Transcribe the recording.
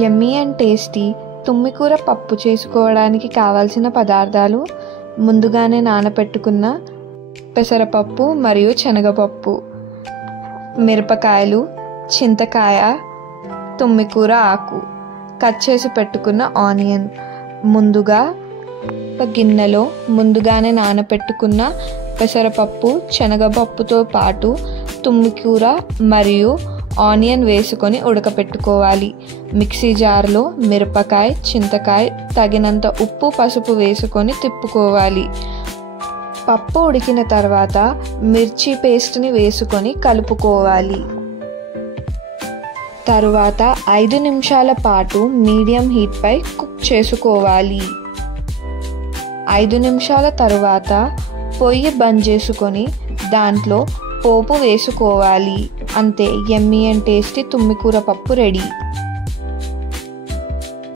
Yummy and tasty తుమ్మికూర పప్పు చేసుకోవడానికి కావాల్సిన పదార్థాలు: ముందుగానే నానబెట్టుకున్న పెసరపప్పు మరియు శనగపప్పు, మిరపకాయలు, చింతకాయ, తుమ్మికూర ఆకు, కట్ చేసి పెట్టుకున్న ఆనియన్. ముందుగా ఒక గిన్నెలో ముందుగానే నానబెట్టుకున్న పెసరపప్పు, శనగపప్పుతో పాటు తుమ్మికూర మరియు ఆనియన్ వేసుకొని ఉడకపెట్టుకోవాలి. మిక్సీ జార్లో మిరపకాయ, చింతకాయ, తగినంత ఉప్పు, పసుపు వేసుకొని తిప్పుకోవాలి. పప్పు ఉడికిన తర్వాత మిర్చి పేస్ట్ని వేసుకొని కలుపుకోవాలి. తరువాత 5 నిమిషాల పాటు మీడియం హీట్పై కుక్ చేసుకోవాలి. 5 నిమిషాల తరువాత పొయ్యి బంద్ చేసుకొని దాంట్లో పోపు వేసుకోవాలి. అంతే, యమ్మీ అండ్ టేస్టీ తుమ్మికూర పప్పు రెడీ.